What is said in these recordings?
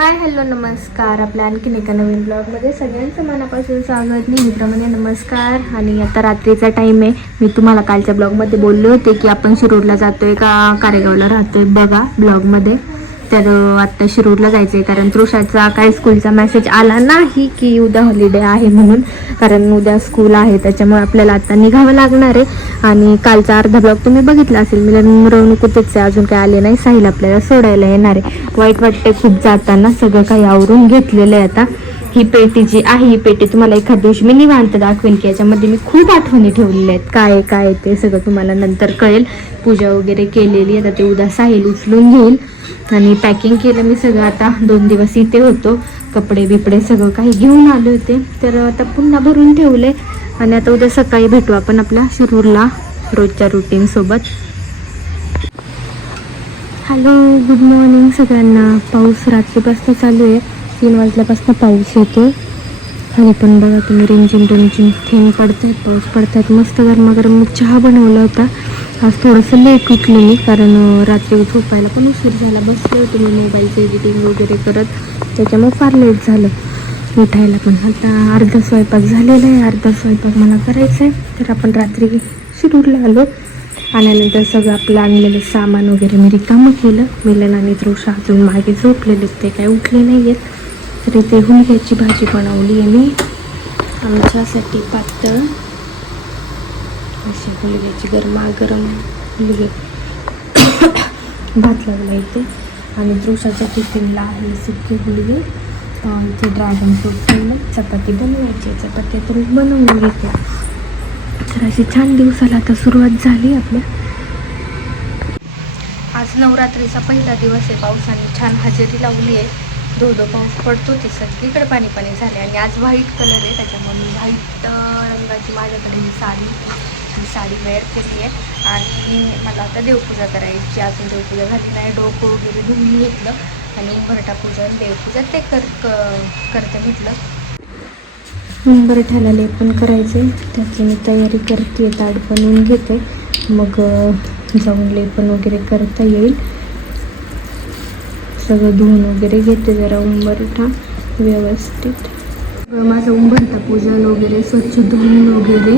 Hi hello नमस्कार. आपल्या आणखीन एका नवीन ब्लॉगमध्ये सगळ्यांचं मनापासून स्वागत. नेहमीप्रमाणे नमस्कार. आणि आता रात्रीचा टाईम आहे. मी तुम्हाला कालच्या ब्लॉगमध्ये बोलले होते की आपण शिरूरला जातोय का कारेगावला राहतोय बघा ब्लॉगमध्ये. तर आत्ता शिरूरला जायचं आहे कारण तृषाचा काय स्कूलचा मेसेज आला नाही की उद्या हॉलिडे आहे म्हणून. कारण उद्या स्कूल आहे त्याच्यामुळे आपल्याला आत्ता निघावं लागणार आहे. आणि कालचा अर्धा ब्लॉग तुम्ही बघितला असेल. मी मिरवणुकीतच आहे अजून काही आले नाही. साहिल आपल्याला सोडायला येणार आहे. वाईट वाटते खूप जाताना. सगळं काही आवरून घेतलेलं आहे आता. ही पेटी जी आहे ही पेटी तुम्हाला एखाद दिवशी मी निवांत दाखवेन की याच्यामध्ये मी खूप आठवणी ठेवलेल्या आहेत. काय काय आहे ते सगळं तुम्हाला नंतर कळेल. पूजा वगैरे केलेली आता ते उद्या साहिल उचलून घेईल. आणि पॅकिंग केलं मी सगळं. आता दोन दिवस इथे होतो. कपडे बिपडे सगळं काही घेऊन आले होते. तर आता पुन्हा भरून ठेवले आणि आता उद्या सकाळी भेटू आपण आपल्या शिरूरला रोजच्या रुटीनसोबत हॅलो गुड मॉर्निंग सगळ्यांना. पाऊस रात्रीपासून चालू आहे. तीन वाजल्यापासून पाऊस येतो खाली पण बघा तुम्ही रिमझिम रिमझिम थेंब आहेत पाऊस पडतायत. मस्त गरमागरम मग चहा बनवला होता. आज थोडंसं लेट उठले मी कारण रात्री झोपायला पण उशीर झाला. बसले होते मी मोबाईलचं एडिटिंग वगैरे करत. त्याच्यामुळे फार लेट झालं. उठायला पण आता अर्धा स्वयंपाक झालेला आहे. अर्धा स्वयंपाक मला करायचा आहे. तर आपण रात्री शिरूरला आलो. आल्यानंतर सगळं आपलं आणलेलं सामान वगैरे मी रिकामं केलं. मिलन आणि तृषा अजून मागे झोपलेले ते काय उठले नाही आहेत तर इथे हुलग्याची भाजी बनवली आहे मी. आमच्यासाठी पातळ. अशी हुलग्याची गरमागरम हुलगे भात लागला इथे. आणि दृशाच्या टिफिनला आहे सुके हुलगे इथे ड्रॅगन फ्रूट ठेवलं चपाती बनवायची. चपाती तर बनवून घेते. तर अशी छान दिवसाला आता सुरुवात झाली आपल्या आज नवरात्रीचा पहिला दिवस आहे. पावसाने छान हजेरी लावली आहे. धोधो पाऊस पडतो ते सगळीकडे पाणी पाणी झाले आणि आज व्हाईट कलर आहे त्याच्यामुळे मी व्हाईट रंगाची माझ्याकडे ही साडी ही साडी वेअर केली आहे. आणि मला आता देवपूजा करायची अजून देवपूजा झाली नाही डोकं वगैरे धुवून घेतलं आणि उंबरठा पूजन देवपूजा ते कर क- करते म्हटलं. उंबरठ्याला लेपन करायचे त्याची मी तयारी करते ताड बनवून घेते. मग जाऊन लेपन वगैरे करता येईल. सगळं धुवून वगैरे घेते जरा उंबरठा व्यवस्थित. माझं उंबरठा पूजन वगैरे स्वच्छ धुवून वगैरे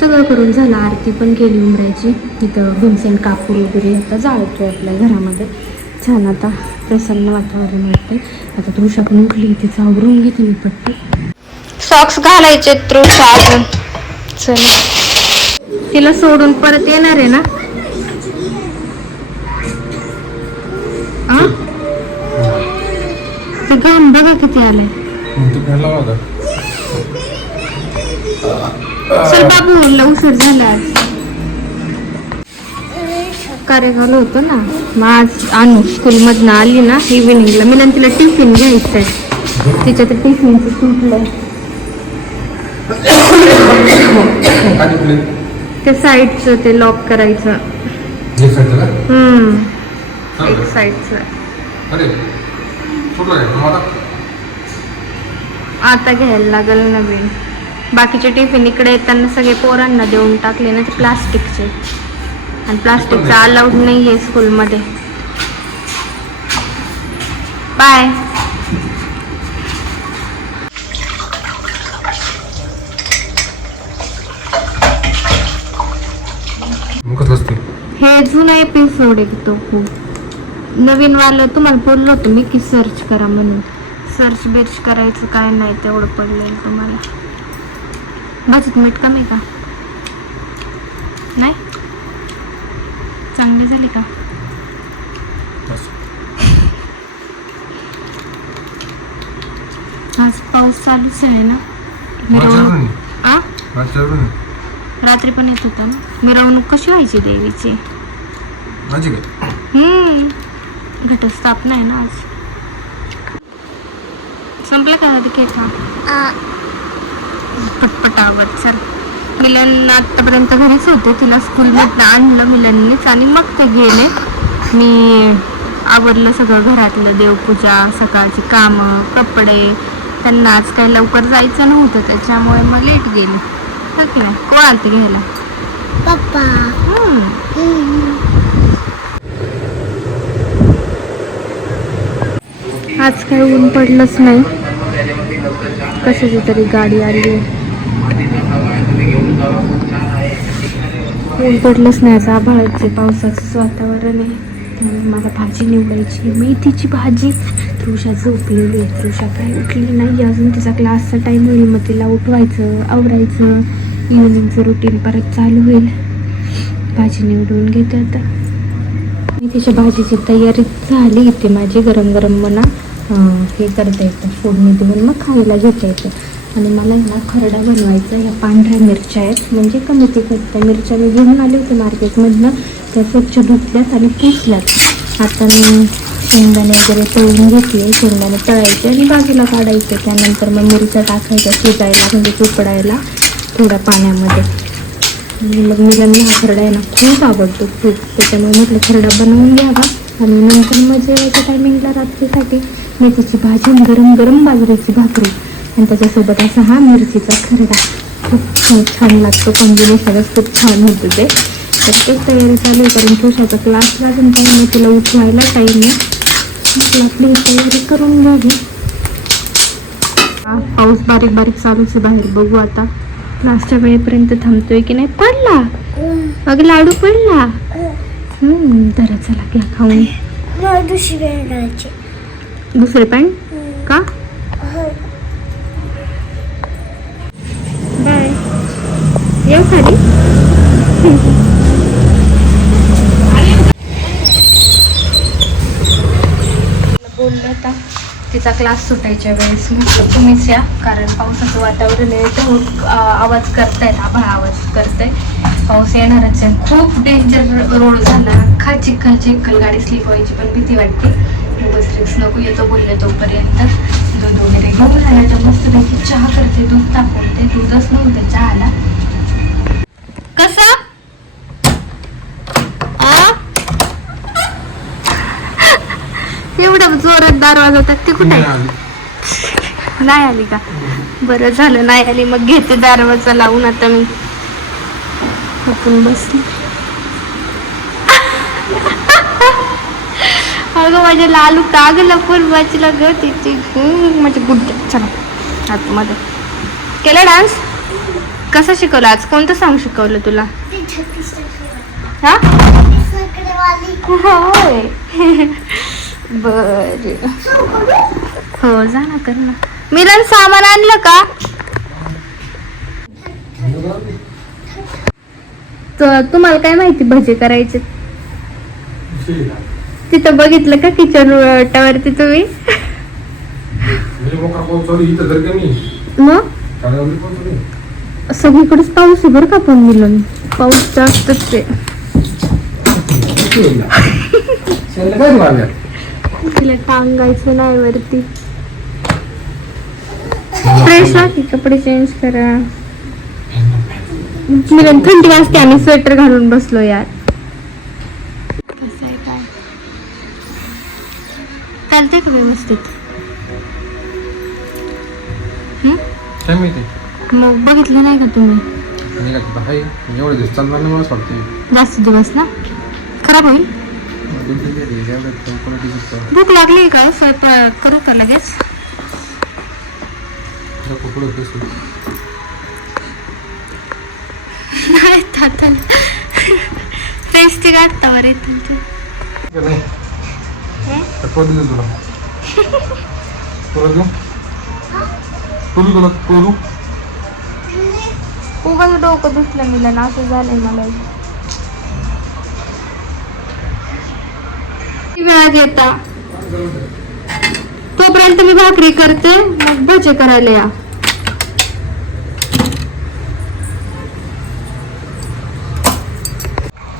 सगळं करून झालं. आरती पण केली उंबऱ्याची इथं भीमसेन कापूर वगैरे आता जाळतोय आपल्या घरामध्ये. छान आता प्रसन्न वातावरण वाटते आता तृषा पण उठली तिचं आवरून घेते मी पट्टी. सॉक्स घालायचे तृषा अजून. चला. तिला सोडून परत येणार आहे ना? घेऊन बघा किती आलंय चल बाबू उशीर झाला. आज कार्यक्रम होतो ना. मग आज आणू स्कूलमधनं आली ना इव्हिनिंगला मी तिला टिफिन घ्यायचं आहे तिच्या ते टिफिनचं पुढे ते साईडचं ते लॉक करायचं. हम्म. एक साईडचं. मग आता आता घ्यायला लागेल नवीन. बाकीचे टिफिन इकडे येताना सगळे पोरांना देऊन टाकले ना ते प्लास्टिकचे. आणि प्लास्टिकचा अलाउड नाही आहे स्कूलमध्ये बाय. मग कसं असते हे जुना एपिसोड आहे तो खूप. नवीन वालं तुम्हाला बोललो होतो मी की सर्च करा म्हणून. सर्च बिर्च करायचं काय नाही तेवढं पडलेलं तुम्हाला. भाजीत मीठ कमी का? नाही? चांगली झाली का? आज पाऊस चालूच आहे ना? मिरवणूक आ? रात्री पण येत होता ना? मिरवणूक कशी व्हायची देवीची? हम्म. घटस्थापना आहे ना आज? संपलं का आधी केक हा? पटपटावर चल. मिलन आतापर्यंत घरीच होते. तिला स्कूलमधनं आणलं मिलननीच आणि मग ते गेले. मी आवरलं सगळं घरातलं देवपूजा सकाळची कामं कपडे. त्यांना आज काही लवकर जायचं नव्हतं त्याच्यामुळे मग लेट गेले. हो की नाही? कोण आलते घ्यायला? पप्पा हम्म. आज काय ऊन पडलंच नाही. कशाची तरी गाडी आली ऊन पडलंच नाही आज आभाळाचे पावसाचंच वातावरण आहे. मला भाजी निवडायची मेथीची भाजी. तृषा झोपलेली आहे. तृषा काही उठली नाही. अजून तिचा क्लासचा टाईम होईल. मग तिला उठवायचं आवरायचं. इव्हनिंगचं रुटीन परत चालू होईल. भाजी निवडून घेते आता. मेथीच्या भाजीची तयारी झाली इथे माझी गरम गरम म्हणा हे करता येतं. फोडणी देऊन मग खायला घेता येतं. आणि मला ह्या ना खरडा बनवायचा ह्या पांढऱ्या मिरच्या आहेत. म्हणजे कमी तिखट. त्या मिरच्या मी घेऊन आले होते मार्केटमधनं. त्या स्वच्छ धुतल्यात आणि पुसल्यात. आता मी शेंगदाणे वगैरे तळून घेतले. शेंगदाणे तळायचे आणि बाजूला काढायचे. त्यानंतर मग मिरच्या टाकायच्या शिजायला म्हणजे उकडायला थोड्या पाण्यामध्ये. मग मुलांना हा खरडा आहे ना खूप आवडतो. खूप. त्याच्यामुळे म्हटलं खरडा बनवून घ्यावा. आणि नंतर मग जेवायच्या टायमिंगला रात्रीसाठी मेथीची भाजी आणि गरम गरम बाजरीची भाकरी. आणि त्याच्यासोबत असा हा मिरचीचा खरडा. खूप छान छान लागतो कॉम्बिनेशनच खूप छान होतं ते. तर तेच तयारी चालू आहे कारण तुळशाचा क्लास लागून टाईम तिला उठवायला टाईम नाही. म्हटलं आपली तयारी करून घ्यावी पाऊस बारीक बारीक चालूच आहे बाहेर बघू आता. लास्टच्या वेळेपर्यंत थांबतोय की नाही? पडला? अगं लाडू पडला? हम्म जरा चला घ्या खाऊन. मला दुसरी वेळ घालायची. दुसरे पॅन्ट का? बाय येऊ खाली बोललो आता तिचा क्लास सुटायच्या वेळेस. म्हटलं तुम्हीच या कारण पावसाचं वातावरण आहे तर आवाज करतायत आभाळ आवाज करताय. पाऊस येणारच आहे. खूप डेंजर रोड झाला. खा चिखल चिखल गाडी स्लिप व्हायची पण भीती वाटते. बस रिक्स नको येतो बोलले तोपर्यंत. दूध वगैरे घेऊन आला तर मस्तपैकी चहा करते दूध टाकून ते दूधच नव्हतं चहाला. कसा? आ? एवढं जोरात दार वाजवतात ते कुठे? नाही आली. का? बरं झालं नाही आली. मग घेते दारवाजा लावून आता मी. आपण बसली. अगं माझ्या लालू काग फुल वाचला ग तिची म्हणजे गुड्ड. चला आतमध्ये केला डान्स? कसा शिकवला आज? कोणतं सॉन्ग शिकवलं तुला? हा? होय. बर. हो जा ना कर ना. मिलन सामान आणलं का? तुम्हाला काय माहिती भजे करायचे? तिथं बघितलं का किचन वाटावरती तुम्ही? मग. सगळीकडेच पाऊस आहे बरं का पण मिलन. पाऊस जास्तच लागल्या? तिला टांगायचं नाही वरती. फ्रेश की कपडे चेंज करा. मिलन थंडी वाजते आम्ही स्वेटर घालून बसलो यार कसं आहे काय चालते का व्यवस्थित? काय माहिती? मग बघितलं नाही का तुम्ही? एवढे दिवस चालणार नाही वाटते जास्त दिवस ना? खराब होईल. भूक लागली का? स्वयंपाक करू का लगेच. नाही आता टेस्टी काढता बरं तुमची. करू देऊ तुला तुला देऊ करू तुला करू उगाच डोकं दुखलं मिलं असं झालंय मला किती वेळा घेता तोपर्यंत मी भाकरी करते मग भजे करायला या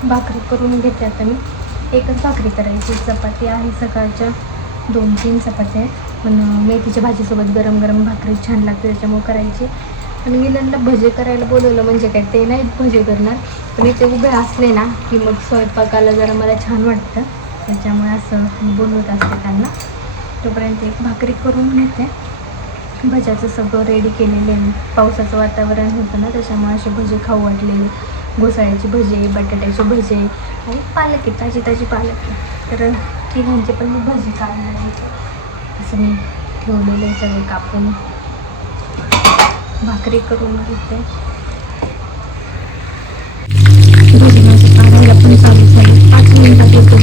भाकरी करून घेते आता मी एकच भाकरी करायची चपाती आहे सकाळच्या. दोन तीन चपात्या आहेत. पण मेथीच्या भाजीसोबत गरम गरम भाकरी छान लागते त्याच्यामुळे करायची. आणि मिलनला भजे करायला बोलवलं म्हणजे काय ते नाही भजे करणार. पण इथे उभे असले ना की मग स्वयंपाकाला जरा मला छान वाटतं. त्याच्यामुळे असं बोलवत असते त्यांना. तोपर्यंत एक भाकरी करून घेते. भज्याचं सगळं रेडी केलेलं आहे. पावसाचं वातावरण होतं ना त्याच्यामुळे असे भजे खाऊ वाटलेले. घोसाळ्याची भजी बटाट्याची भजी आणि पालक आहे ताजी ताजी पालक आहे. तर तिघांचे पण मी भजी काढणार आहे. असं मी ठेवलेलं सगळे कापून. भाकरी करून घेते भोजनाचं काढायला पण चालू झाली. पाच मिनिटात येतो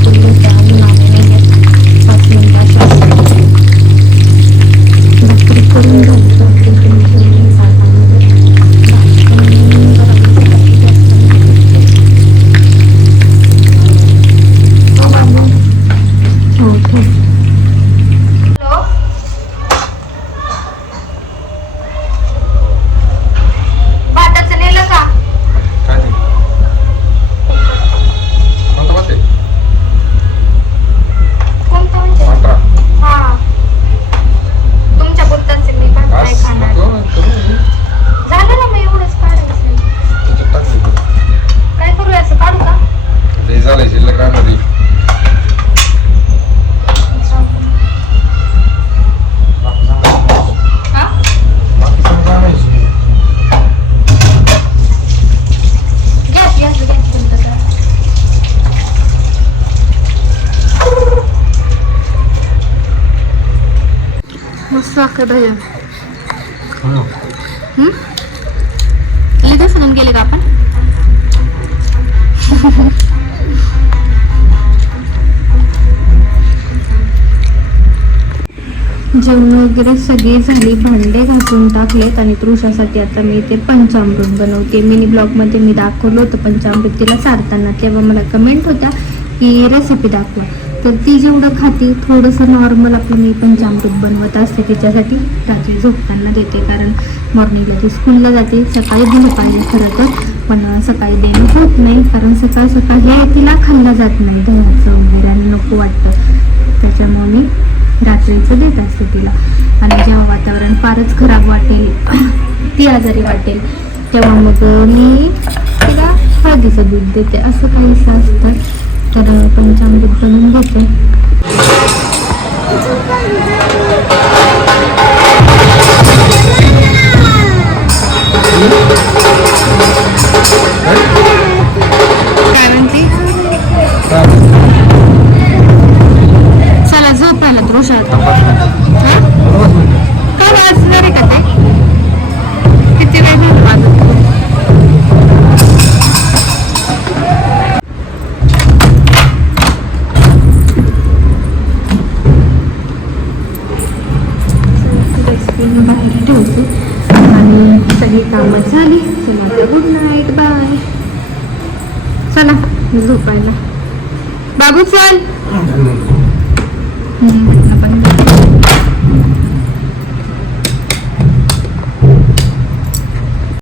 हं. लगेच म्हणून गेले का आपण जेवण वगैरे सगळी झाली भांडे घासून टाकलेत आणि पुरुषासाठी आता मी ते पंचामृत बनवते. मिनी ब्लॉगमध्ये मी दाखवलं होतं पंचामृत तिला सारताना. तेव्हा मला कमेंट होत्या की रेसिपी दाखवा. तर ती जेवढं खाते थोडंसं नॉर्मल आपलं मी पंचामृत बनवत असते. तिच्यासाठी रात्री झोपताना देते. कारण मॉर्निंगला ती स्कूलला जाते. सकाळी दिलं पाहिजे खरं तर. पण सकाळी देणं होत नाही. कारण सकाळ सकाळ हे तिला खाल्लं जात नाही. दह्याचं वगैरे आणि नको वाटतं. त्याच्यामुळे मी रात्रीचं देत असते तिला. आणि जेव्हा वातावरण फारच खराब वाटेल ती आजारी वाटेल तेव्हा मग मी तिला हळदीचं दूध देते. असं काहीसं असतं. तर पंचामृत बनवून घेते. ठेवते आणि सगळी कामं झाली. चला गुड नाईट बाय. चला झोपायला. बाबू चल.